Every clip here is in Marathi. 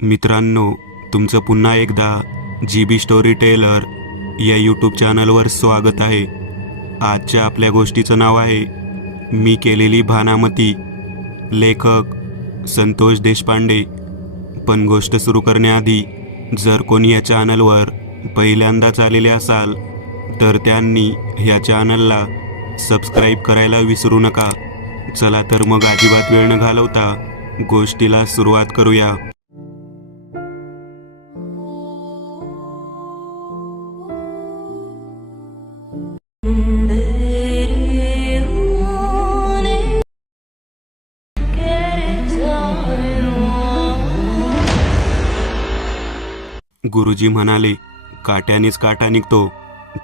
मित्रांनो, तुमचं पुन्हा एकदा GB स्टोरी टेलर या यूट्यूब चॅनलवर स्वागत आहे. आजच्या आपल्या गोष्टीचं नाव आहे मी केलेली भानामती. लेखक संतोष देशपांडे. पण गोष्ट सुरू करण्याआधी जर कोणी या चॅनलवर पहिल्यांदाच आलेले असाल तर त्यांनी ह्या चॅनलला सबस्क्राईब करायला विसरू नका. चला तर मग अजिबात वेळ न घालवता गोष्टीला सुरुवात करूया. गुरुजी म्हणाले, काट्यानेच काटा निघतो,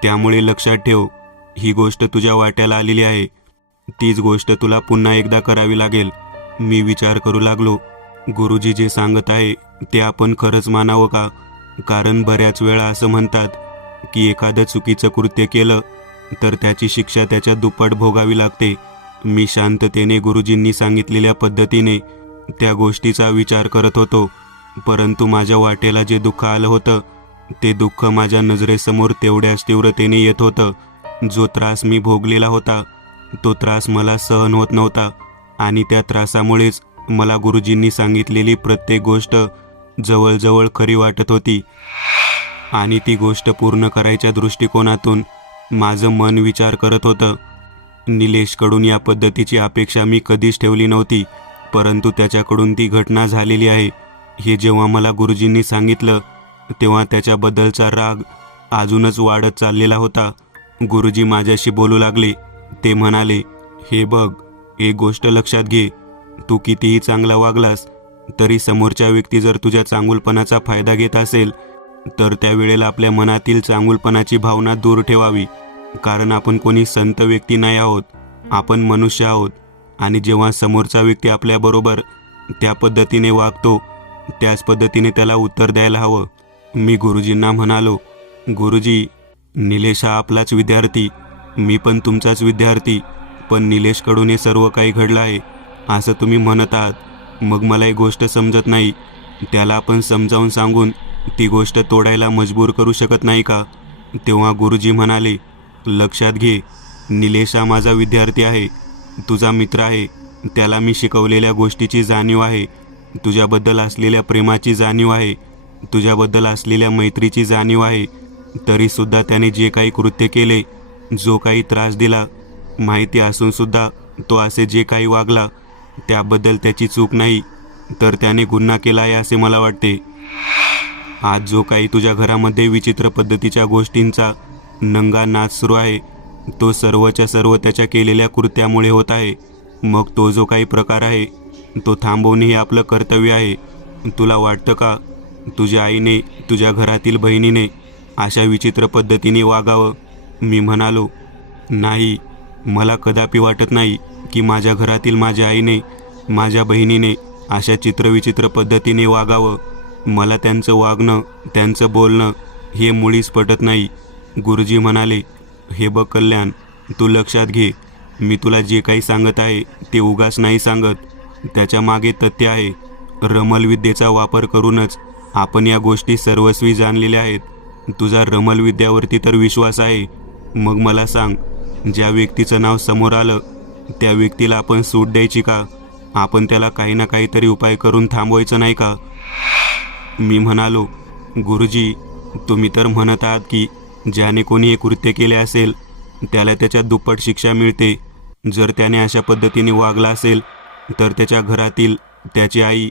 त्यामुळे लक्षात ठेव, ही गोष्ट तुझ्या वाट्याला आलेली आहे. तीच गोष्ट तुला पुन्हा एकदा करावी लागेल. मी विचार करू लागलो, गुरुजी जे सांगत आहे ते आपण खरंच मानावं का? कारण बऱ्याच वेळा असं म्हणतात की एखादं चुकीचं कृत्य केलं तर त्याची शिक्षा त्याच्या दुप्पट भोगावी लागते. मी शांततेने गुरुजींनी सांगितलेल्या पद्धतीने त्या गोष्टीचा विचार करत होतो. परंतु माझ्या वाटेला जे दुःख आलं होतं ते दुःख माझ्या नजरेसमोर तेवढ्याच तीव्रतेने येत होतं. जो त्रास मी भोगलेला होता तो त्रास मला सहन होत नव्हता आणि त्या त्रासामुळेच मला गुरुजींनी सांगितलेली प्रत्येक गोष्ट जवळजवळ खरी वाटत होती. आणि ती गोष्ट पूर्ण करायच्या दृष्टिकोनातून माझं मन विचार करत होतं. निलेशकडून या पद्धतीची अपेक्षा मी कधीच ठेवली नव्हती, परंतु त्याच्याकडून ती घटना झालेली आहे हे जेव्हा मला गुरुजींनी सांगितलं तेव्हा त्याच्याबद्दलचा राग अजूनच वाढत चाललेला होता. गुरुजी माझ्याशी बोलू लागले. ते म्हणाले, हे बघ, एक गोष्ट लक्षात घे, तू कितीही चांगला वागलास तरी समोरच्या व्यक्ती जर तुझ्या चांगुलपणाचा फायदा घेत असेल तर त्यावेळेला आपल्या मनातील चांगुलपणाची भावना दूर ठेवावी. कारण आपण कोणी संत व्यक्ती नाही आहोत, आपण मनुष्य आहोत. आणि जेव्हा समोरचा व्यक्ती आपल्याबरोबर त्या पद्धतीने वागतो त्याच पद्धतीने त्याला उत्तर द्यायला हवं. मी गुरुजींना म्हणालो, गुरुजी, निलेश हा आपलाच विद्यार्थी, मी पण तुमचाच विद्यार्थी, पण निलेशकडून हे सर्व काही घडलं आहे असं तुम्ही म्हणत आहात. मग मला एक गोष्ट समजत नाही, त्याला आपण समजावून सांगून ती गोष्ट तोडायला मजबूर करू शकत नाही का? तेव्हा गुरुजी म्हणाले, लक्षात घे, निलेश हा माझा विद्यार्थी आहे, तुझा मित्र आहे, त्याला मी शिकवलेल्या गोष्टीची जाणीव आहे, तुझ्याबद्दल असलेल्या प्रेमाची जाणीव आहे, तुझ्याबद्दल असलेल्या मैत्रीची जाणीव आहे. तरीसुद्धा त्याने जे काही कृत्य केले, जो काही त्रास दिला, माहिती असूनसुद्धा तो असे जे काही वागला त्याबद्दल त्याची चूक नाही, तर त्याने गुन्हा केला आहे असे मला वाटते. आज जो काही तुझ्या घरामध्ये विचित्र पद्धतीच्या गोष्टींचा नंगा नाच सुरू आहे तो सर्वच्या सर्व त्याच्या केलेल्या कृत्यामुळे होत आहे. मग तो जो काही प्रकार आहे तो थांबवणे हे आपलं कर्तव्य आहे. तुला वाटतं का तुझ्या आईने, तुझ्या घरातील बहिणीने अशा विचित्र पद्धतीने वागावं? मी म्हणालो, नाही, मला कदापि वाटत नाही की माझ्या घरातील माझ्या आईने, माझ्या बहिणीने अशा चित्रविचित्र पद्धतीने वागावं. मला त्यांचं वागणं, त्यांचं बोलणं हे मुळीच पटत नाही. गुरुजी म्हणाले, हे बघ कल्याण, तू लक्षात घे, मी तुला जे काही सांगत आहे ते उगाच नाही सांगत, त्याच्या मागे तथ्य आहे. रमलविद्येचा वापर करूनच आपण या गोष्टी सर्वस्वी जाणलेल्या आहेत. तुझा रमलविद्यावरती तर विश्वास आहे. मग मला सांग, ज्या व्यक्तीचं नाव समोर आलं त्या व्यक्तीला आपण सूट द्यायची का? आपण त्याला काही ना काहीतरी उपाय करून थांबवायचं नाही का? मी म्हणालो, गुरुजी, तुम्ही तर म्हणत आहात की ज्याने कोणी हे कृत्य केले असेल त्याला त्याच्या दुप्पट शिक्षा मिळते. जर त्याने अशा पद्धतीने वागला असेल तर त्याच्या घरातील त्याची आई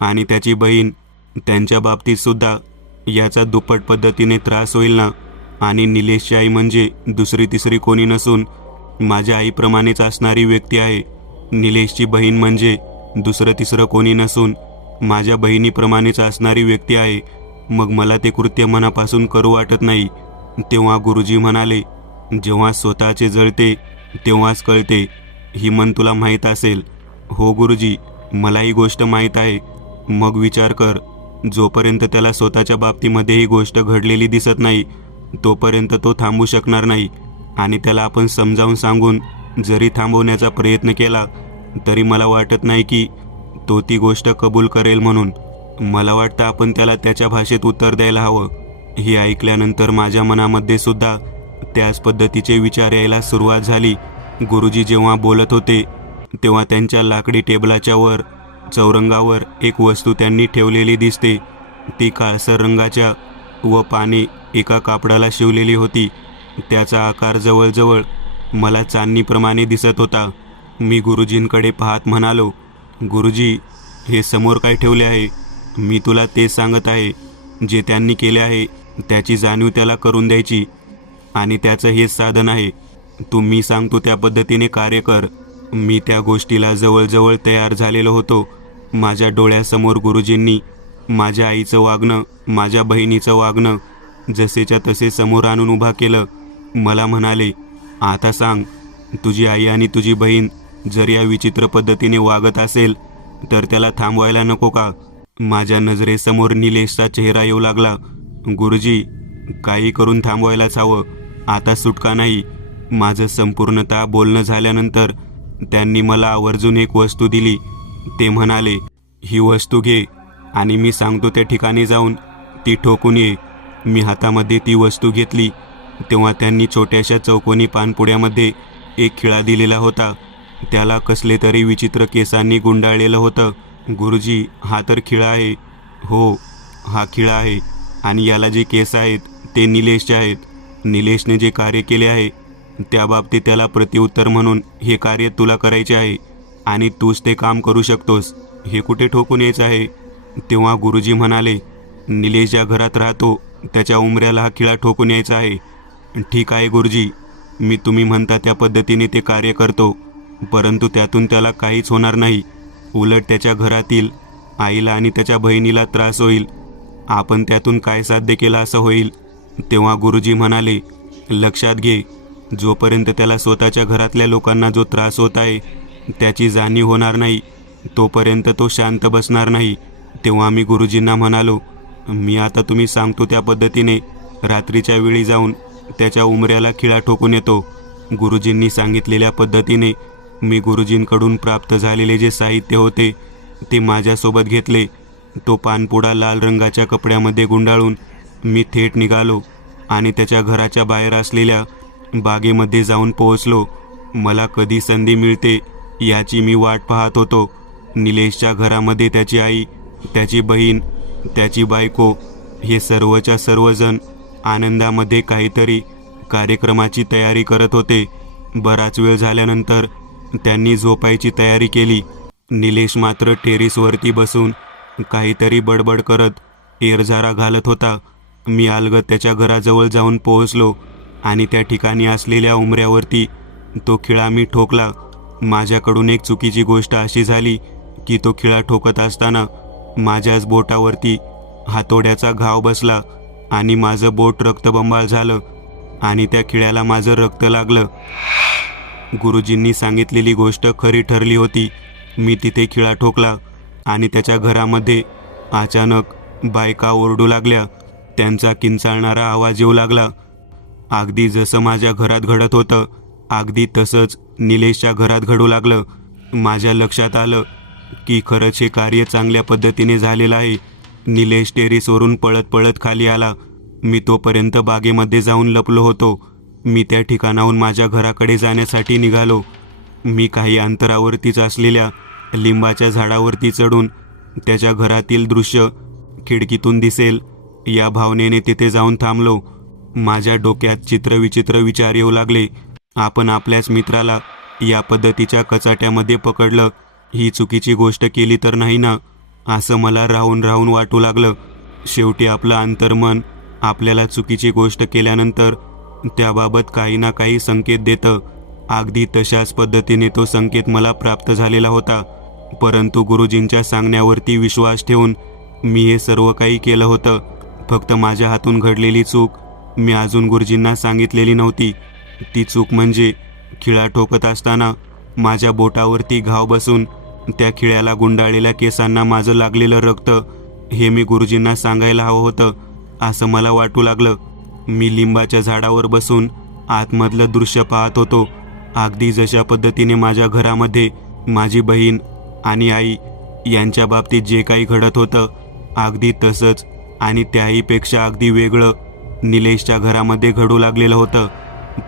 आणि त्याची बहीण त्यांच्या बाबतीतसुद्धा याचा दुप्पट पद्धतीने त्रास होईल ना? आणि निलेशची आई म्हणजे दुसरी तिसरी कोणी नसून माझ्या आईप्रमाणेच असणारी व्यक्ती आहे. निलेशची बहीण म्हणजे दुसरं तिसरं कोणी नसून माझ्या बहिणीप्रमाणेच असणारी व्यक्ती आहे. मग मला ते कृत्य मनापासून करू वाटत नाही. तेव्हा गुरुजी म्हणाले, जेव्हा स्वतःचे जळते तेव्हाच कळते, ही मन तुला माहीत असेल. हो गुरुजी, मला ही गोष्ट माहीत आहे. मग विचार कर, जोपर्यंत त्याला स्वतःच्या बाबतीमध्ये ही गोष्ट घडलेली दिसत नाही तोपर्यंत तो थांबू शकणार नाही. आणि त्याला आपण समजावून सांगून जरी थांबवण्याचा प्रयत्न केला तरी मला वाटत नाही की तो ती गोष्ट कबूल करेल. म्हणून मला वाटतं आपण त्याला त्याच्या भाषेत उत्तर द्यायला हवं. हे ऐकल्यानंतर माझ्या मनामध्ये सुद्धा त्याच पद्धतीचे विचार यायला सुरुवात झाली. गुरुजी जेव्हा बोलत होते तेव्हा त्यांच्या लाकडी टेबलाच्या वर चौरंगावर एक वस्तू त्यांनी ठेवलेली दिसते. ती काळसर रंगाच्या व पाने एका कापडाला शिवलेली होती. त्याचा आकार जवळजवळ मला चांदणीप्रमाणे दिसत होता. मी गुरुजींकडे पाहत म्हणालो, गुरुजी, हे समोर काय ठेवले आहे? मी तुला तेच सांगत आहे. जे त्यांनी केले आहे त्याची जाणीव त्याला करून द्यायची आणि त्याचं हेच साधन आहे. तू मी सांगतो त्या पद्धतीने कार्य कर. मी त्या गोष्टीला जवळजवळ तयार झालेलो होतो. माझ्या डोळ्यासमोर गुरुजींनी माझ्या आईचं वागणं, माझ्या बहिणीचं वागणं जसेच्या तसे समोर आणून उभा केलं. मला म्हणाले, आता सांग, तुझी आई आणि तुझी बहीण जर या विचित्र पद्धतीने वागत असेल तर त्याला थांबवायला नको का? माझ्या नजरेसमोर निलेशचा चेहरा येऊ लागला. गुरुजी, काही करून थांबवायलाच हवं. आता सुटका नाही. माझं संपूर्णतः बोलणं झाल्यानंतर त्यांनी मला आवर्जून एक वस्तू दिली. ते म्हणाले, ही वस्तू घे आणि मी सांगतो त्या ठिकाणी जाऊन ती ठोकून ये. मी हातामध्ये ती वस्तू घेतली तेव्हा त्यांनी छोट्याशा चौकोनी पानपुड्यामध्ये एक खिळा दिलेला होता. त्याला कसले तरी विचित्र केसांनी गुंडाळलेलं होतं. गुरुजी, हा तर खिळा आहे. हो, हा खिळा आहे आणि याला जे केस आहेत ते निलेशचे आहेत. निलेशने जे कार्य केले आहे त्या बाबतीत त्याला प्रत्युत्तर म्हणून हे कार्य तुला करायचे आहे आणि तूच ते काम करू शकतोस. हे कुठे ठोकून यायचं आहे? तेव्हा गुरुजी म्हणाले, निलेश ज्या घरात राहतो त्याच्या उंबऱ्याला हा खिळा ठोकून यायचा आहे. ठीक आहे गुरुजी, मी तुम्ही म्हणता त्या पद्धतीने ते कार्य करतो, परंतु त्यातून त्याला काहीच होणार नाही. उलट त्याच्या घरातील आईला आणि त्याच्या बहिणीला त्रास होईल. आपण त्यातून काय साध्य केलं असं होईल. तेव्हा गुरुजी म्हणाले, लक्षात घे, जोपर्यंत त्याला स्वतःच्या घरातल्या लोकांना जो त्रास होत आहे त्याची जाणीव होणार नाही तोपर्यंत तो शांत बसणार नाही. तेव्हा मी गुरुजींना म्हणालो, मी आता तुम्ही सांगतो त्या पद्धतीने रात्रीच्या वेळी जाऊन त्याच्या उमऱ्याला खिळा ठोकून येतो. गुरुजींनी सांगितलेल्या पद्धतीने मी गुरुजींकडून प्राप्त झालेले जे साहित्य होते ते माझ्यासोबत घेतले. तो पानपुडा लाल रंगाच्या कपड्यामध्ये गुंडाळून मी थेट निघालो आणि त्याच्या घराच्या बाहेर असलेल्या बागेमध्ये जाऊन पोहोचलो. मला कधी संधी मिळते याची मी वाट पाहत होतो. निलेशच्या घरामध्ये त्याची आई, त्याची बहीण, त्याची बायको हे सर्वच्या सर्वजण आनंदामध्ये काहीतरी कार्यक्रमाची तयारी करत होते. बराच वेळ झाल्यानंतर त्यांनी झोपायची तयारी केली. निलेश मात्र टेरेसवरती बसून काहीतरी बडबड करत एरझारा घालत होता. मी अलगद त्याच्या घराजवळ जाऊन पोहोचलो आणि त्या ठिकाणी असलेल्या उंबऱ्यावरती तो खिळा मी ठोकला. माझ्याकडून एक चुकीची गोष्ट अशी झाली की तो खिळा ठोकत असताना माझ्याच बोटावरती हातोड्याचा घाव बसला आणि माझं बोट रक्तबंबाळ झालं आणि त्या खिळ्याला माझं रक्त लागलं. गुरुजींनी सांगितलेली गोष्ट खरी ठरली होती. मी तिथे खिळा ठोकला आणि त्याच्या घरामध्ये अचानक बायका ओरडू लागल्या. त्यांचा किंचाळणारा आवाज येऊ लागला. अगदी जसं माझ्या घरात घडत होतं अगदी तसंच निलेशच्या घरात घडू लागलं. माझ्या लक्षात आलं की खरंच हे कार्य चांगल्या पद्धतीने झालेलं आहे. निलेश टेरेसवरून पळत पळत खाली आला. मी तोपर्यंत बागेमध्ये जाऊन लपलो होतो. मी त्या ठिकाणाहून माझ्या घराकडे जाण्यासाठी निघालो. मी काही अंतरावरतीच असलेल्या लिंबाच्या झाडावरती चढून त्याच्या घरातील दृश्य खिडकीतून दिसेल या भावनेने तिथे जाऊन थांबलो. माझ्या डोक्यात चित्रविचित्र विचार येऊ लागले. आपण आपल्याच मित्राला या पद्धतीच्या कचाट्यामध्ये पकडलं, ही चुकीची गोष्ट केली तर नाही ना, असं मला राहून राहून वाटू लागलं. शेवटी आपलं अंतर्मन आपल्याला चुकीची गोष्ट केल्यानंतर त्याबाबत काही ना काही संकेत देतं. अगदी तशाच पद्धतीने तो संकेत मला प्राप्त झालेला होता. परंतु गुरुजींच्या सांगण्यावरती विश्वास ठेवून मी हे सर्व काही केलं होतं. फक्त माझ्या हातून घडलेली चूक मी अजून गुरुजींना सांगितलेली नव्हती. ती चूक म्हणजे खिळा ठोकत असताना माझ्या बोटावरती घाव बसून त्या खिळ्याला गुंडाळलेल्या केसांना माझं लागलेलं रक्त हे मी गुरुजींना सांगायला हवं होतं असं मला वाटू लागलं. मी लिंबाच्या झाडावर बसून आतमधलं दृश्य पाहत होतो. अगदी जशा पद्धतीने माझ्या घरामध्ये माझी बहीण आणि आई यांच्या बाबतीत जे काही घडत होतं अगदी तसंच आणि त्याहीपेक्षा अगदी वेगळं निलेशच्या घरामध्ये घडू लागलेलं होतं.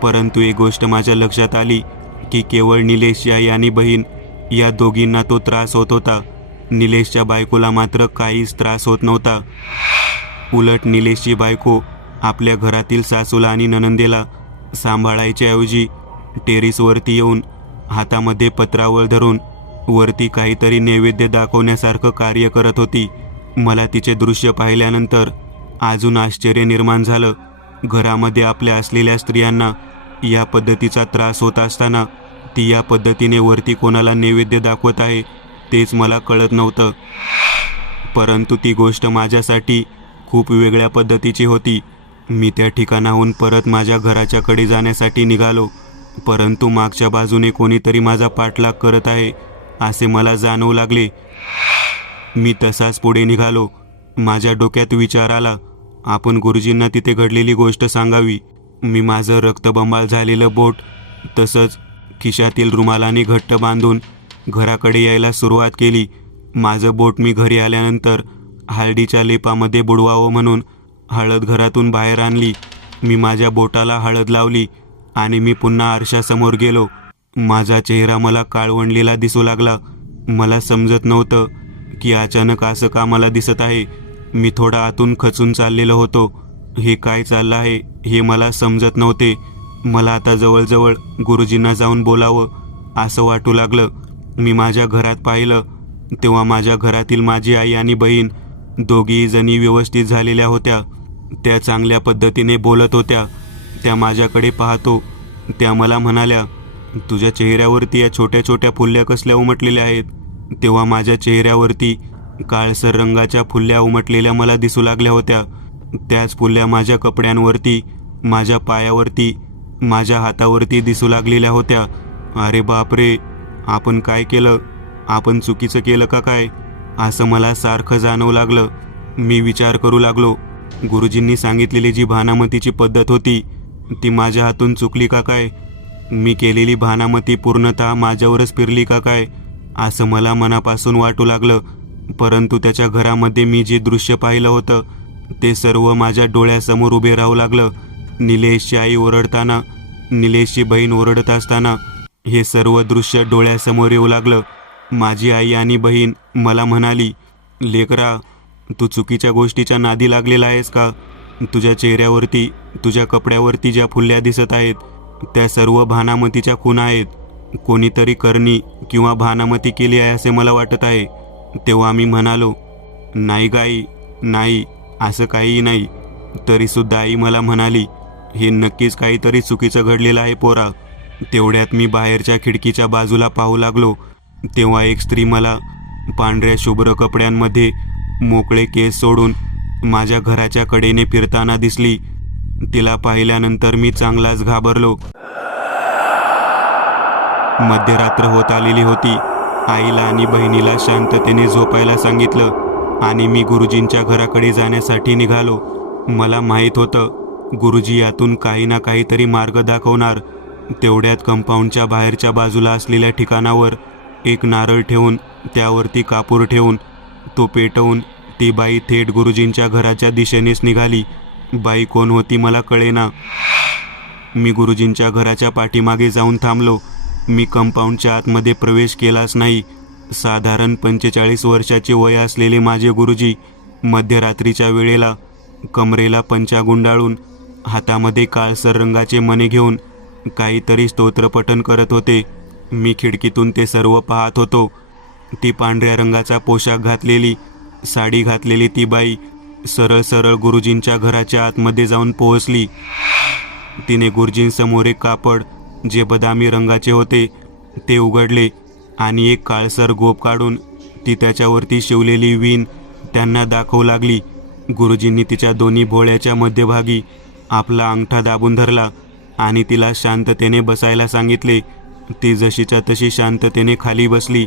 परंतु एक गोष्ट माझ्या लक्षात आली की केवळ निलेशची आई आणि बहीण या दोघींना तो त्रास होत होता. निलेशच्या बायकोला मात्र काहीच त्रास होत नव्हता. उलट निलेशची बायको आपल्या घरातील सासूला आणि नणंदेला सांभाळायच्याऐवजी टेरिसवरती येऊन हातामध्ये पत्रावळ धरून वरती काहीतरी नैवेद्य दाखवण्यासारखं कार्य करत होती. मला तिचे दृश्य पाहिल्यानंतर अजून आश्चर्य निर्माण झालं. घरामध्ये आपल्या असलेल्या स्त्रियांना या पद्धतीचा त्रास होत असताना ती या पद्धतीने वरती कोणाला नैवेद्य दाखवत आहे तेच मला कळत नव्हतं. परंतु ती गोष्ट माझ्यासाठी खूप वेगळ्या पद्धतीची होती. मी त्या ठिकाणाहून परत माझ्या घराच्याकडे जाण्यासाठी निघालो. परंतु मागच्या बाजूने कोणीतरी माझा पाठलाग करत आहे असे मला जाणवू लागले. मी तसाच पुढे निघालो. माझ्या डोक्यात विचार आला, आपण गुरुजींना तिथे घडलेली गोष्ट सांगावी. मी माझं रक्तबंबाळ झालेलं बोट तसंच खिशातील रुमालाने घट्ट बांधून घराकडे यायला सुरुवात केली. माझं बोट मी घरी आल्यानंतर हळदीच्या लेपामध्ये बुडवावं म्हणून हळद घरातून बाहेर आणली. मी माझ्या बोटाला हळद लावली आणि मी पुन्हा आरशासमोर गेलो. माझा चेहरा मला काळवंडलेला दिसू लागला. मला समजत नव्हतं की अचानक असं का मला दिसत आहे. मी थोडा आतून खचून चाललेलो होतो. हे काय चाललं आहे हे मला समजत नव्हते. मला आता जवळजवळ गुरुजींना जाऊन बोलावं असं वाटू लागलं. मी माझ्या घरात पाहिलं तेव्हा माझ्या घरातील माझी आई आणि बहीण दोघीही जणी व्यवस्थित झालेल्या होत्या. त्या चांगल्या पद्धतीने बोलत होत्या. त्या माझ्याकडे पाहतो त्या मला म्हणाल्या, तुझ्या चेहऱ्यावरती या छोट्या छोट्या फुल्ल्या कसल्या उमटलेल्या आहेत. तेव्हा माझ्या चेहऱ्यावरती काळसर रंगाच्या फुल्ल्या उमटलेल्या मला दिसू लागल्या होत्या. त्याच फुल्ल्या माझ्या कपड्यांवरती, माझ्या पायावरती, माझ्या हातावरती दिसू लागलेल्या होत्या. अरे बापरे, आपण काय केलं? आपण चुकीचं केलं का काय असं मला सारखं जाणवू लागलं. मी विचार करू लागलो, गुरुजींनी सांगितलेली जी भानामतीची पद्धत होती ती माझ्या हातून चुकली का काय? मी केलेली भानामती पूर्णतः माझ्यावरच फिरली का काय असं मला मनापासून वाटू लागलं. परंतु त्याच्या घरामध्ये मी जे दृश्य पाहिलं होतं ते सर्व माझ्या डोळ्यासमोर उभे राहू लागलं. निलेशची आई ओरडताना, निलेशची बहीण ओरडत असताना हे सर्व दृश्य डोळ्यासमोर येऊ लागलं. माझी आई आणि बहीण मला म्हणाली, लेकरा, तू चुकीच्या गोष्टीच्या नादी लागलेला आहेस का? तुझ्या चेहऱ्यावरती, तुझ्या कपड्यावरती ज्या फुल्ल्या दिसत आहेत त्या सर्व भानामतीच्या खूण आहेत. कोणीतरी करणी किंवा भानामती केली आहे असे मला वाटत आहे. तेव्हा मी म्हणालो, नाही गाई, नाही, असं काहीही नाही. तरीसुद्धा आई मला म्हणाली, हे नक्कीच काहीतरी चुकीचं घडलेलं आहे पोरा. तेवढ्यात मी बाहेरच्या खिडकीच्या बाजूला पाहू लागलो. तेव्हा एक स्त्री मला पांढऱ्या शुभ्र कपड्यांमध्ये मोकळे केस सोडून माझ्या घराच्या कडेने फिरताना दिसली. तिला पाहिल्यानंतर मी चांगलाच घाबरलो. मध्यरात्र होत आलेली होती. आईला आणि बहिणीला शांततेने झोपायला सांगितलं आणि मी गुरुजींच्या घराकडे जाण्यासाठी निघालो. मला माहीत होतं गुरुजी यातून काही ना काहीतरी मार्ग दाखवणार. तेवढ्यात कंपाऊंडच्या बाहेरच्या बाजूला असलेल्या ठिकाणावर एक नारळ ठेवून त्यावरती कापूर ठेवून तो पेटवून ती बाई थेट गुरुजींच्या घराच्या दिशेनेच निघाली. बाई कोण होती मला कळेना. मी गुरुजींच्या घराच्या पाठीमागे जाऊन थांबलो. मी कंपाऊंडच्या आतमध्ये प्रवेश केलाच नाही. साधारण 45 वर्षाचे वय असलेले माझे गुरुजी मध्यरात्रीच्या वेळेला कमरेला पंचा गुंडाळून हातामध्ये काळसर रंगाचे मणे घेऊन काहीतरी स्तोत्रपठण करत होते. मी खिडकीतून ते सर्व पाहत होतो. ती पांढऱ्या रंगाचा पोशाख घातलेली, साडी घातलेली ती बाई सरळ सरळ गुरुजींच्या घराच्या आतमध्ये जाऊन पोहोचली. तिने गुरुजींसमोर एक कापड जे बदामी रंगाचे होते ते उघडले आणि एक काळसर गोप काढून ती त्याच्यावरती शिवलेली वीण त्यांना दाखवू लागली. गुरुजींनी तिच्या दोन्ही भोळ्याच्या मध्यभागी आपला अंगठा दाबून धरला आणि तिला शांततेने बसायला सांगितले. ती जशीच्या तशी शांततेने खाली बसली.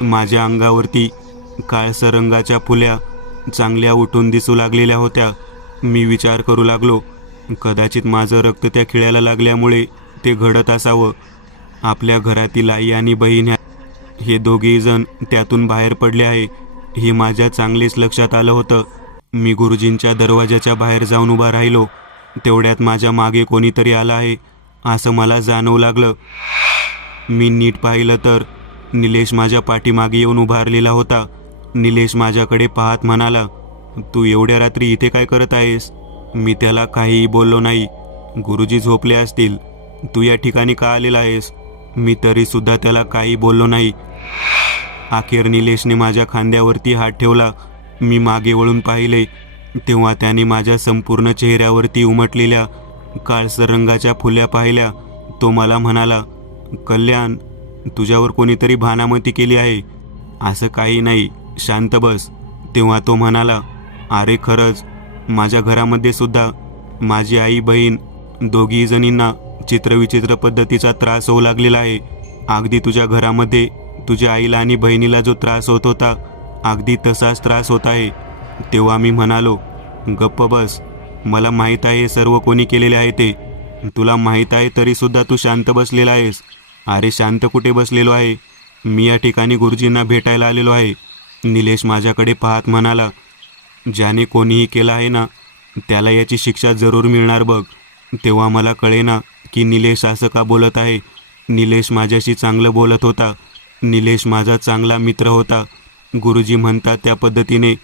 माझ्या अंगावरती काळसर रंगाच्या फुल्या चांगल्या उठून दिसू लागलेल्या होत्या. मी विचार करू लागलो, कदाचित माझं रक्त त्या खिळ्याला लागल्यामुळे ते घडत असावं. आपल्या घरातील आई आणि बहीण हे दोघेही जण त्यातून बाहेर पडले आहे. हे माझ्या चांगलेच लक्षात आलं होतं. मी गुरुजींच्या दरवाजाच्या बाहेर जाऊन उभा राहिलो. तेवढ्यात माझ्या मागे कोणीतरी आलं आहे असं मला जाणवू लागलं. मी नीट पाहिलं तर निलेश माझ्या पाठीमागे येऊन उभारलेला होता. निलेश माझ्याकडे पाहत म्हणाला, तू एवढ्या रात्री इथे काय करत आहेस? मी त्याला काहीही बोललो नाही. गुरुजी झोपले असतील. तू या ठिकाणी का आलेला आहेस? मी तरीसुद्धा त्याला काही बोललो नाही. अखेर निलेशने माझ्या खांद्यावरती हात ठेवला. मी मागे वळून पाहिले तेव्हा त्याने माझ्या संपूर्ण चेहऱ्यावरती उमटलेल्या काळसर रंगाच्या फुल्या पाहिल्या. तो मला म्हणाला, कल्याण, तुझ्यावर कोणीतरी भानामती केली आहे. असं काही नाही, शांत बस. तेव्हा तो म्हणाला, अरे खरंच, माझ्या घरामध्ये सुद्धा माझी आई बहीण दोघी जणींना चित्रविचित्र पद्धतीचा त्रास होऊ लागलेला आहे. अगदी तुझ्या घरामध्ये तुझ्या आईला आणि बहिणीला जो त्रास होत होता अगदी तसाच त्रास होत आहे. तेव्हा मी म्हणालो, गप्प बस, मला माहीत आहे हे सर्व कोणी केलेले आहे ते. तुला माहीत आहे तरीसुद्धा तू शांत बसलेला आहेस. अरे शांत कुठे बसलेलो आहे? मी या ठिकाणी गुरुजींना भेटायला आलेलो आहे. निलेश माझ्याकडे पाहत म्हणाला, ज्याने कोणीही केलं आहे ना त्याला याची शिक्षा जरूर मिळणार बघ. तेव्हा मला कळेना की निलेश असं का बोलत आहे. निलेश माझ्याशी चांगलं बोलत होता. निलेश माझा चांगला मित्र होता. गुरुजी म्हणतात त्या पद्धतीने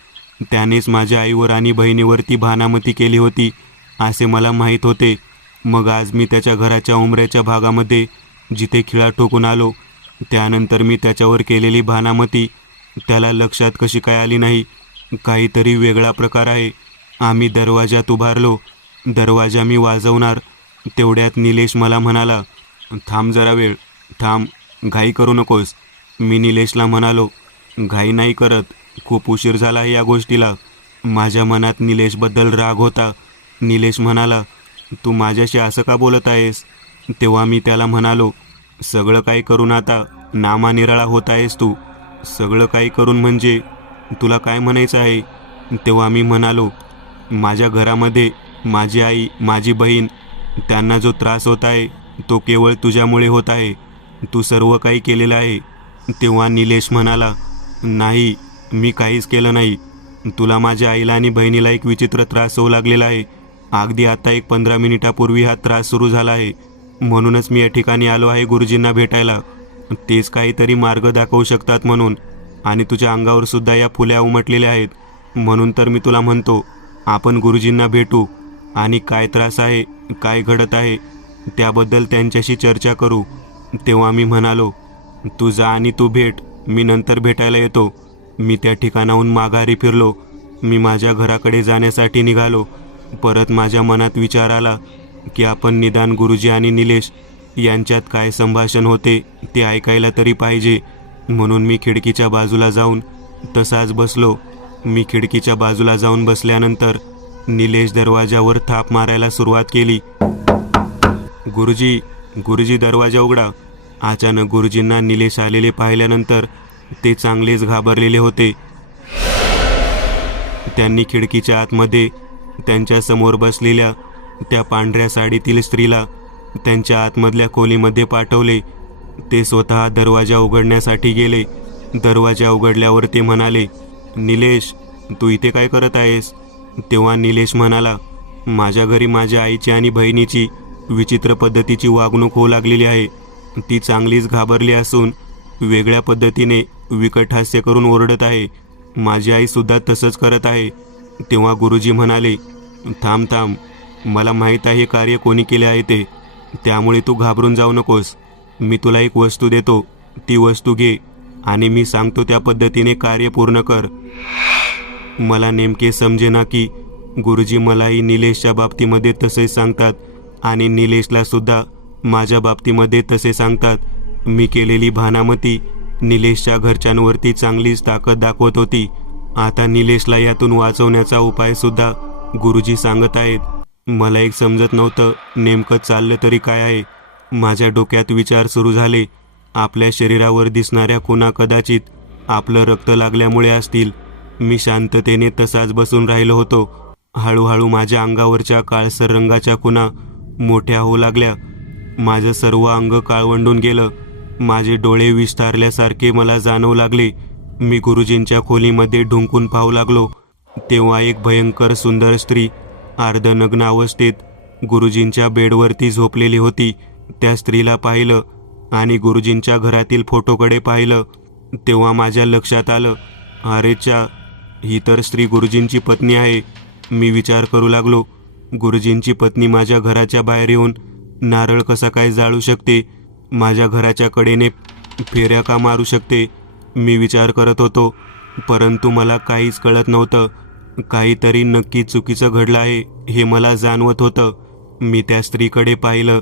त्यानेच माझ्या आईवर आणि बहिणीवरती भानामती केली होती असे मला माहीत होते. मग आज मी त्याच्या घराच्या उंबऱ्याच्या भागामध्ये जिथे खिळा ठोकून आलो त्यानंतर मी त्याच्यावर केलेली भानामती त्याला लक्षात कशी काय आली नाही? काहीतरी वेगळा प्रकार आहे. आम्ही दरवाजात उभारलो. दरवाजा मी वाजवणार तेवढ्यात निलेश मला म्हणाला, थांब जरा वेळ, थांब, घाई करू नकोस. मी निलेशला म्हणालो, घाई नाही करत, खूप उशीर झाला आहे या गोष्टीला. माझ्या मनात निलेशबद्दल राग होता. निलेश म्हणाला, तू माझ्याशी असं का बोलत आहेस? तेव्हा मी त्याला म्हणालो, सगळं काही करून आता नामानिराळा होत आहेस तू. सगळं काही करून म्हणजे तुला काय म्हणायचं आहे? तेव्हा मी म्हणालो, माझ्या घरामध्ये माझी आई, माझी बहीण, त्यांना जो त्रास होत आहे तो केवळ तुझ्यामुळे होत आहे. तू सर्व काही केलेलं आहे. तेव्हा निलेश म्हणाला, नाही, मी काहीच केलं नाही. तुला माझ्या आईला आणि बहिणीला एक विचित्र त्रास होऊ लागलेला आहे. अगदी आता 15 मिनिटापूर्वी हा त्रास सुरू झाला आहे. म्हणूनच मी या ठिकाणी आलो आहे गुरुजींना भेटायला. तेच काहीतरी मार्ग दाखवू शकतात म्हणून. आणि तुझ्या अंगावर सुद्धा या फुल्या उमटलेल्या आहेत. म्हणून तर मी तुला म्हणतो, आपण गुरुजींना भेटू आणि काय त्रास आहे, काय घडत आहे त्याबद्दल त्यांच्याशी चर्चा करू. तेव्हा मी म्हणालो, तू जा आणि तू भेट, मी नंतर भेटायला येतो. मी त्या ठिकाणाहून माघारी फिरलो. मी माझ्या घराकडे जाण्यासाठी निघालो. परत माझ्या मनात विचार आला की आपण निदान गुरुजी आणि निलेश यांच्यात काय संभाषण होते ते ऐकायला तरी पाहिजे. म्हणून मी खिडकीच्या बाजूला जाऊन तसाच बसलो. मी खिडकीच्या बाजूला जाऊन बसल्यानंतर निलेश दरवाजावर थाप मारायला सुरुवात केली. गुरुजी, गुरुजी, दरवाजा उघडा. अचानक गुरुजींना निलेश आलेले पाहिल्यानंतर ते चांगलेच घाबरलेले होते. त्यांनी खिडकीच्या आतमध्ये त्यांच्या समोर बसलेल्या त्या पांढऱ्या साडीतील स्त्रीला त्यांच्या आतमधल्या खोलीमध्ये पाठवले. ते स्वतः दरवाजा उघडण्यासाठी गेले. दरवाजा उघडल्यावर ते म्हणाले, निलेश, तू इथे काय करत आहेस? तेव्हा निलेश म्हणाला, माझ्या घरी माझ्या आईची आणि बहिणीची विचित्र पद्धतीची वागणूक होऊ लागलेली आहे. ती चांगलीच घाबरली असून वेगळ्या पद्धतीने विकट हास्य करून ओरडत आहे. माझी आईसुद्धा तसंच करत आहे. तेव्हा गुरुजी म्हणाले, थांब थांब, मला माहीत आहे हे कार्य कोणी केले आहे ते. त्यामुळे तू घाबरून जाऊ नकोस. मी तुला एक वस्तू देतो, ती वस्तू घे आणि मी सांगतो त्या पद्धतीने कार्य पूर्ण कर. मला नेमके समजेना की गुरुजी मलाही निलेशच्या बाबतीमध्ये तसेच सांगतात आणि निलेशला सुद्धा माझ्या बाबतीमध्ये तसे सांगतात. मी केलेली भानामती निलेशच्या घरच्यांवरती चांगलीच ताकद दाखवत होती. आता निलेशला यातून वाचवण्याचा उपायसुद्धा गुरुजी सांगत आहेत. मला एक समजत नव्हतं नेमकं चाललं तरी काय आहे. माझ्या डोक्यात विचार सुरू झाले. आपल्या शरीरावर दिसणाऱ्या खुणा कदाचित आपलं रक्त लागल्यामुळे असतील. मी शांततेने तसाच बसून राहिलो होतो. हळूहळू माझ्या अंगावरच्या काळसर रंगाच्या खुणा मोठ्या होऊ लागल्या. माझं सर्व अंग काळवंडून गेलं. माझे डोळे विस्तारल्यासारखे मला जाणवू लागले. मी गुरुजींच्या खोलीमध्ये ढुंकून पाहू लागलो तेव्हा एक भयंकर सुंदर स्त्री अर्धनग्न अवस्थेत गुरुजींच्या बेडवरती झोपलेली होती. त्या स्त्रीला पाहिलं आणि गुरुजींच्या घरातील फोटोकडे पाहिलं तेव्हा माझ्या लक्षात आलं, अरेच्या, ही तर स्त्री गुरुजींची पत्नी आहे. मी विचार करू लागलो, गुरुजींची पत्नी माझ्या घराच्या बाहेर येऊन नारळ कसा काय जाळू शकते, माझ्या घराच्या कडेने फेऱ्या का मारू शकते. मी विचार करत होतो, परंतु मला काहीच कळत नव्हतं. काहीतरी नक्की चुकीचं घडलं आहे हे मला जाणवत होतं. मी त्या स्त्रीकडे पाहिलं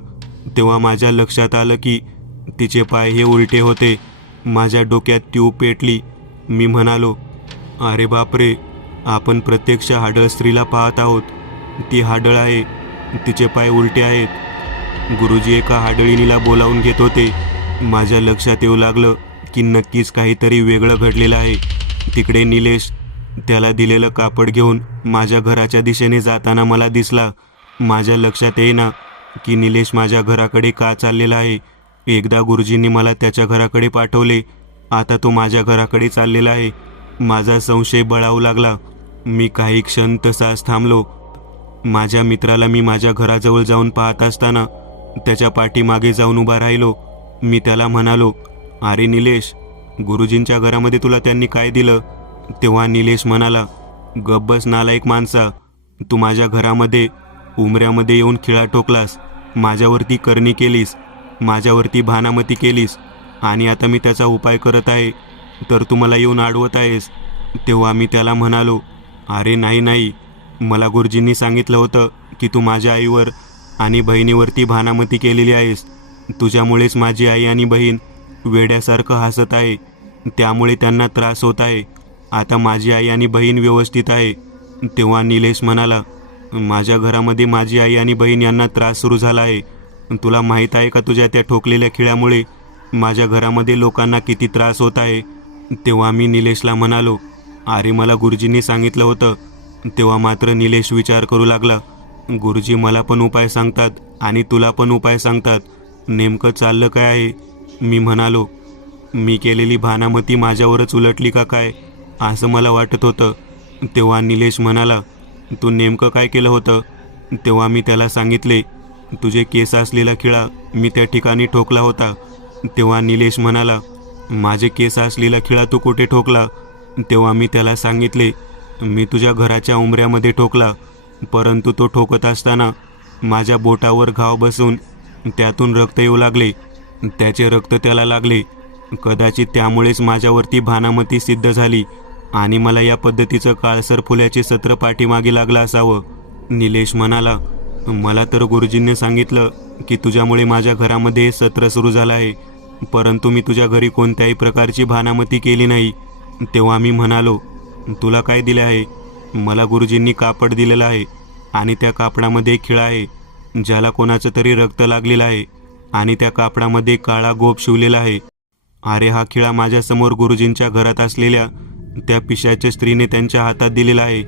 तेव्हा माझ्या लक्षात आलं की तिचे पाय हे उलटे होते. माझ्या डोक्यात ट्यूब पेटली. मी म्हणालो, अरे बापरे, आपण प्रत्यक्ष हाडळ स्त्रीला पाहत आहोत. ती हाडळ आहे, तिचे पाय उलटे आहेत. गुरुजी एका हाडळीनीला बोलावून घेत होते. माझ्या लक्षात येऊ लागलं की नक्कीच काहीतरी वेगळं घडलेलं आहे. तिकडे निलेश त्याला दिलेलं कापड घेऊन माझ्या घराच्या दिशेने जाताना मला दिसला. माझ्या लक्षात येईना की निलेश माझ्या घराकडे का चाललेला आहे. एकदा गुरुजींनी मला त्याच्या घराकडे पाठवले, आता तो माझ्या घराकडे चाललेला आहे. माझा संशय बळावू लागला. मी काही क्षण तसाच थांबलो. माझ्या मित्राला मी माझ्या घराजवळ जाऊन पाहत असताना त्याच्या पाठीमागे जाऊन उभा राहिलो. मी त्याला म्हणालो, अरे निलेश, गुरुजींच्या घरामध्ये तुला त्यांनी काय दिलं. तेव्हा निलेश म्हणाला, गब्बस नालायक माणसा, तू माझ्या घरामध्ये उमऱ्यामध्ये येऊन खिळा ठोकलास, माझ्यावरती करणी केलीस, माझ्यावरती भानामती केलीस आणि आता मी त्याचा उपाय करत आहे तर तू मला येऊन अडवत आहेस. तेव्हा मी त्याला म्हणालो, अरे नाही, मला गुरुजींनी सांगितलं होतं की तू माझ्या आईवर आणि बहिणीवरती भानामती केलेली आहेस. तुझ्यामुळेच माझी आई आणि बहीण वेड्यासारखं हसत आहे, त्यामुळे त्यांना त्रास होत आहे. आता माझी आई आणि बहीण व्यवस्थित आहे. तेव्हा निलेश म्हणाला, माझ्या घरामध्ये माझी आई आणि बहीण यांना त्रास सुरू झाला आहे. तुला माहीत आहे का तुझ्या त्या ठोकलेल्या खिळ्यामुळे माझ्या घरामध्ये लोकांना किती त्रास होत आहे. तेव्हा मी निलेशला म्हणालो, अरे मला गुरुजींनी सांगितलं होतं. तेव्हा मात्र निलेश विचार करू लागला, गुरुजी मला पण उपाय सांगतात आणि तुला पण उपाय सांगतात, नेमकं चाललं काय आहे. मी म्हणालो, मी केलेली भानामती माझ्यावरच उलटली का काय असं मला वाटत होतं. तेव्हा निलेश म्हणाला, तू नेमकं काय केलं होतं. तेव्हा मी त्याला सांगितले, तुझे केस असलेला खिळा मी त्या ठिकाणी ठोकला होता. तेव्हा निलेश म्हणाला, माझे केस असलेला खिळा तू कुठे ठोकला. तेव्हा मी त्याला सांगितले, मी तुझ्या घराच्या उंबऱ्यामध्ये ठोकला, परंतु तो ठोकत असताना माझ्या बोटावर घाव बसून त्यातून रक्त येऊ लागले. त्याचे रक्त त्याला लागले. कदाचित त्यामुळेच माझ्यावरती भानामती सिद्ध झाली आणि मला या पद्धतीचं काळसर फुल्याचे सत्र पाठीमागे लागलं असावं. निलेश म्हणाला, मला तर गुरुजींनी सांगितलं की तुझ्यामुळे माझ्या घरामध्ये सत्र सुरू झालं आहे, परंतु मी तुझ्या घरी कोणत्याही प्रकारची भानामती केली नाही. तेव्हा मी म्हणालो, तुला काय दिले आहे. मला गुरुजींनी कापड दिलेलं आहे आणि त्या कापडामध्ये खिळा आहे ज्याला कोणाचं तरी रक्त लागलेलं आहे आणि त्या कापडामध्ये काळा गोप शिवलेला आहे. अरे हा खिळा माझ्यासमोर गुरुजींच्या घरात असलेल्या त्या पिशाच्या स्त्रीने त्यांच्या हातात दिलेला आहे.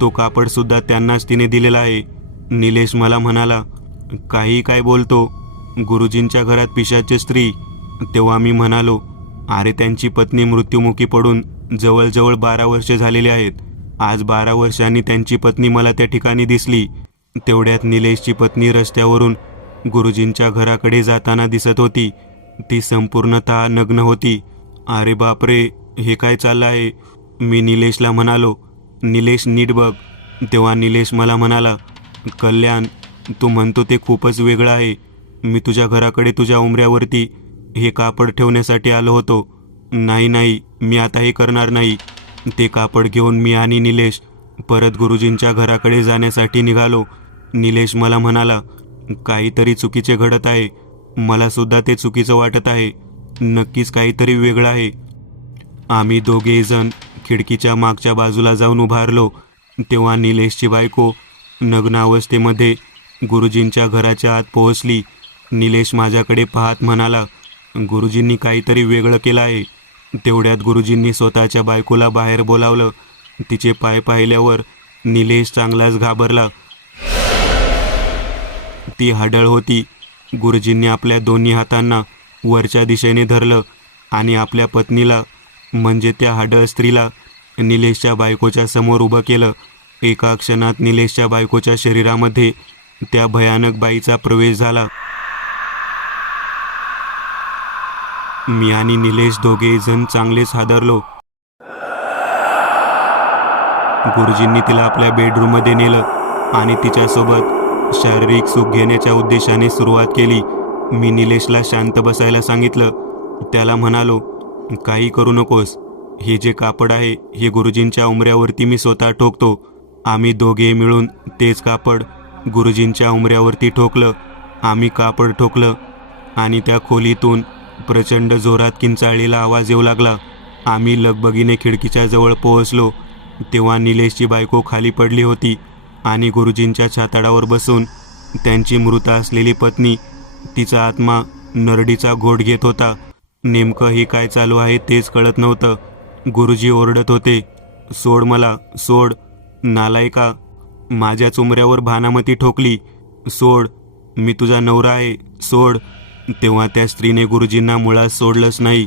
तो कापडसुद्धा त्यांनाच तिने दिलेला आहे. निलेश मला म्हणाला, काही काय बोलतो, गुरुजींच्या घरात पिशाची स्त्री. तेव्हा मी म्हणालो, अरे त्यांची पत्नी मृत्युमुखी पडून जवळजवळ 12 वर्ष झालेली आहेत. आज 12 वर्षांनी त्यांची पत्नी मला त्या ठिकाणी दिसली. तेवढ्यात निलेशची पत्नी रस्त्यावरून गुरुजींच्या घराकडे जाताना दिसत होती. ती संपूर्णतः नग्न होती. अरे बापरे, हे काय चाललं आहे. मी निलेशला म्हणालो, निलेश नीट बघ. तेव्हा निलेश मला म्हणाला, कल्याण, तू म्हणतो ते खूपच वेगळं आहे. मी तुझ्या घराकडे तुझ्या उमऱ्यावरती हे कापड ठेवण्यासाठी आलो होतो. नाही, मी आता हे करणार नाही. ते कापड घेऊन मी आणि निलेश परत गुरुजींच्या घराकडे जाण्यासाठी निघालो. निलेश मला म्हणाला, काहीतरी चुकीचे घडत आहे. मला सुद्धा ते चुकीचं वाटत आहे. नक्कीच काहीतरी वेगळं आहे. आम्ही दोघेही जण खिडकीच्या मागच्या बाजूला जाऊन उभारलो. तेव्हा निलेशची बायको नग्न अवस्थेमध्ये गुरुजींच्या घराच्या आत पोहोचली. निलेश माझ्याकडे पाहत म्हणाला, गुरुजींनी काहीतरी वेगळं केलं आहे. तेवढ्यात गुरुजींनी स्वतःच्या बायकोला बाहेर बोलावलं. तिचे पाय पाहिल्यावर निलेश चांगलाच घाबरला. ती हाडळ होती. गुरुजींनी आपल्या दोन्ही हातांना वरच्या दिशेने धरलं आणि आपल्या पत्नीला म्हणजे त्या हाडळ स्त्रीला निलेशच्या बायकोच्या समोर उभं केलं. एका क्षणात निलेशच्या बायकोच्या शरीरामध्ये त्या भयानक बाईचा प्रवेश झाला. मी आणि निलेश दोघेही जण चांगलेच हादरलो. गुरुजींनी तिला आपल्या बेडरूममध्ये नेलं आणि तिच्यासोबत शारीरिक सुख घेण्याच्या उद्देशाने सुरुवात केली. मी निलेशला शांत बसायला सांगितलं. त्याला म्हणालो, काही करू नकोस. हे जे कापड आहे हे गुरुजींच्या उंबऱ्यावरती मी स्वतः ठोकतो. आम्ही दोघे मिळून तेच कापड गुरुजींच्या उंबऱ्यावरती ठोकलं. आम्ही कापड ठोकलं आणि त्या खोलीतून प्रचंड जोरात किंचाळलेला आवाज येऊ लागला. आम्ही लगबगीने खिडकीच्या जवळ पोहोचलो तेव्हा निलेशची बायको खाली पडली होती आणि गुरुजींच्या छाताडावर बसून त्यांची मृत असलेली पत्नी तिचा आत्मा नरडीचा घोट घेत होता. नेमकं हे काय चालू आहे तेच कळत नव्हतं. गुरुजी ओरडत होते, सोड मला, सोड. नालायका, माझ्या चुमऱ्यावर भानामती ठोकली. सोड, मी तुझा नवरा आहे, सोड. तेव्हा त्या स्त्रीने गुरुजींना मुळात सोडलंच नाही.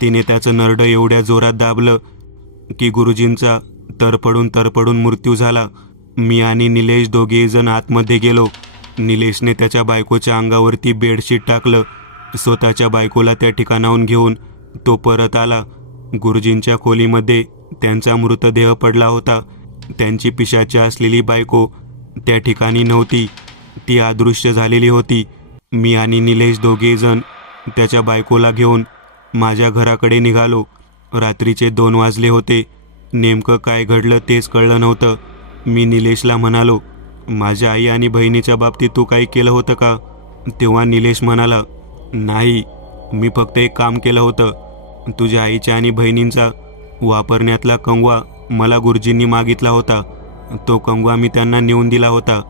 तिने त्याचं नरडं एवढ्या जोरात दाबलं की गुरुजींचा तरपडून मृत्यू झाला. मी आणि निलेश दोघेही जण आतमध्ये गेलो. निलेशने त्याच्या बायकोच्या अंगावरती बेडशीट टाकलं. स्वतःच्या बायकोला त्या ठिकाणाहून घेऊन तो परत आला. गुरुजींच्या खोलीमध्ये त्यांचा मृतदेह पडला होता. त्यांची पिशाची असलेली बायको त्या ठिकाणी नव्हती, ती अदृश्य झालेली होती. मी आणि निलेश दोघे जण त्याच्या बायकोला घेऊन माझ्या घराकडे निघालो. रात्रीचे 2 वाजले होते. नेमकं काय घडलं तेच कळलं नव्हतं. मी निलेशला म्हणालो, माझ्या आई आणि बहिणीच्या बाबतीत तू काही केलं होतं का? तेव्हा निलेश म्हणाला, नाही, मी फक्त एक काम केलं होतं. तुझ्या आईच्या आणि बहिणींचा वापरण्यातला कंगवा मला गुरुजींनी मागितला होता. तो कंगवा मी त्यांना नेऊन दिला होता.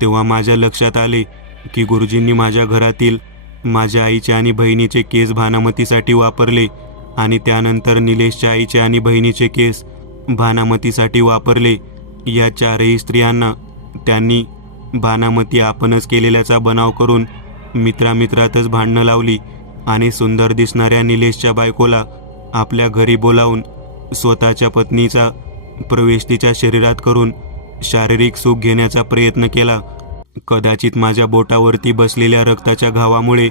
तेव्हा माझ्या लक्षात आले की गुरुजींनी माझ्या घरातील माझ्या आईचे आणि बहिणीचे केस भानामतीसाठी वापरले आणि त्यानंतर निलेशच्या आईचे आणि बहिणीचे केस भानामतीसाठी वापरले. या 4ही स्त्रियांना त्यांनी भानामती आपणच केलेल्याचा बनाव करून मित्रामित्रातच भांडणं लावली आणि सुंदर दिसणाऱ्या निलेशच्या बायकोला आपल्या घरी बोलावून स्वतःच्या पत्नीचा प्रवेश तिच्या शरीरात करून शारीरिक सुख घेण्याचा प्रयत्न केला. कदाचित माझ्या बोटावरती बसलेल्या रक्ताच्या घावामुळे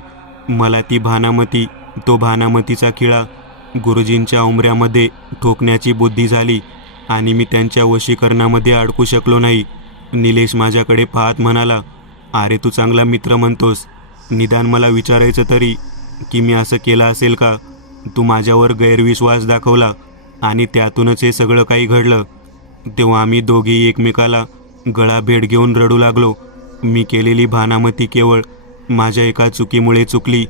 मला तो भानामतीचा खिळा गुरुजींच्या उंबऱ्यामध्ये ठोकण्याची बुद्धी झाली आणि मी त्यांच्या वशीकरणामध्ये अडकू शकलो नाही. निलेश माझ्याकडे पाहत म्हणाला, अरे तू चांगला मित्र म्हणतोस, निदान मला विचारायचं तरी की मी असं केलं असेल का? तू माझ्यावर गैरविश्वास दाखवला आणि त्यातूनच हे सगळं काही घडलं. तेव्हा आम्ही दोघेही एकमेकाला गळा भेट घेऊन रडू लागलो. मी केलेली भानामती केवळ माझ्या एका चुकीमुळे चुकली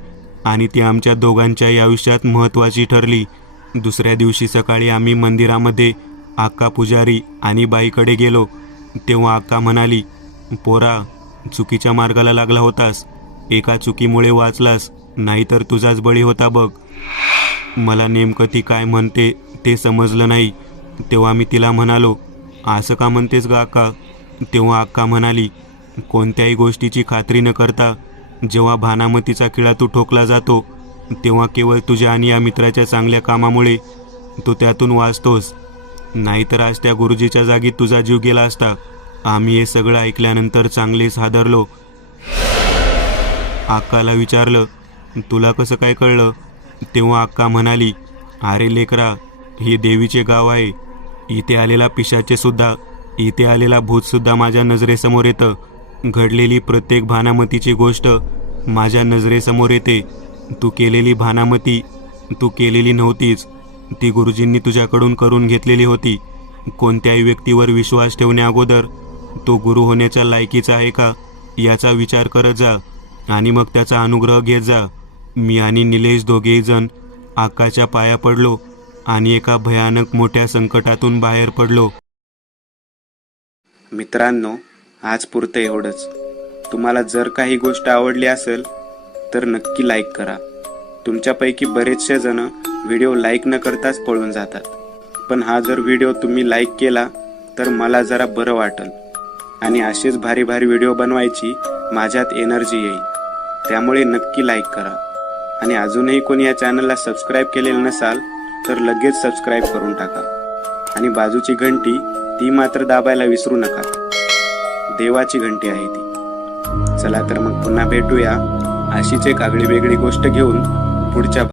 आणि ती आमच्या दोघांच्याही आयुष्यात महत्त्वाची ठरली. दुसऱ्या दिवशी सकाळी आम्ही मंदिरामध्ये अक्का पुजारी आणि बाईकडे गेलो. तेव्हा अक्का म्हणाली, पोरा, चुकीच्या मार्गाला लागला होतास. एका चुकीमुळे वाचलास, नाहीतर तुझाच बळी होता बघ. मला नेमकं ती काय म्हणते ते समजलं नाही. तेव्हा मी तिला म्हणालो, असं का म्हणतेस ग अक्का? तेव्हा अक्का म्हणाली, कोणत्याही गोष्टीची खात्री न करता जेव्हा भानामतीचा खिळा तू ठोकला जातो तेव्हा केवळ तुझ्या आणि या मित्राच्या चांगल्या कामामुळे तू त्यातून वाचतोस. नाहीतर आज त्या गुरुजीच्या जागी तुझा जीव गेला असता. आम्ही हे सगळं ऐकल्यानंतर चांगलेच हादरलो. अक्काला विचारलं, तुला कसं काय कळलं? तेव्हा अक्का म्हणाली, अरे लेकरा, हे देवीचे गाव आहे. इथे आलेला पिशाचेसुद्धा, इथे आलेला भूतसुद्धा माझ्या नजरेसमोर येतं. घडलेली प्रत्येक भानामतीची गोष्ट माझ्या नजरेसमोर येते. तू केलेली भानामती तू केलेली नव्हतीच, ती गुरुजींनी तुझ्याकडून करून घेतलेली होती. कोणत्याही व्यक्तीवर विश्वास ठेवण्याअगोदर तो गुरु होण्याच्या लायकीचा आहे का याचा विचार करत जा आणि मग त्याचा अनुग्रह घेत जा. मी आणि निलेश दोघेही जण अक्काच्या पाया पडलो आणि एका भयानक मोठ्या संकटातून बाहेर पडलो. मित्रांनो, आज पुरतं एवढंच. तुम्हाला जर काही गोष्ट आवडली असेल तर नक्की लाईक करा. तुमच्यापैकी बरेचसे जण व्हिडिओ लाईक न करताच पळून जातात, पण हा जर व्हिडिओ तुम्ही लाईक केला तर मला जरा बरं वाटेल आणि असेच भारी भारी व्हिडिओ बनवायची माझ्यात एनर्जी येईल. त्यामुळे नक्की लाईक करा आणि अजूनही कोणी या चॅनलला सबस्क्राईब केलेलं नसाल तर लगेच सबस्क्राईब करून टाका आणि बाजूची घंटी ती मात्र दाबायला विसरू नका. देवाची घंटी आहे ती. चला तर मग पुन्हा भेटूया अशीच एक आगळी वेगळी गोष्ट घेऊन पुढच्या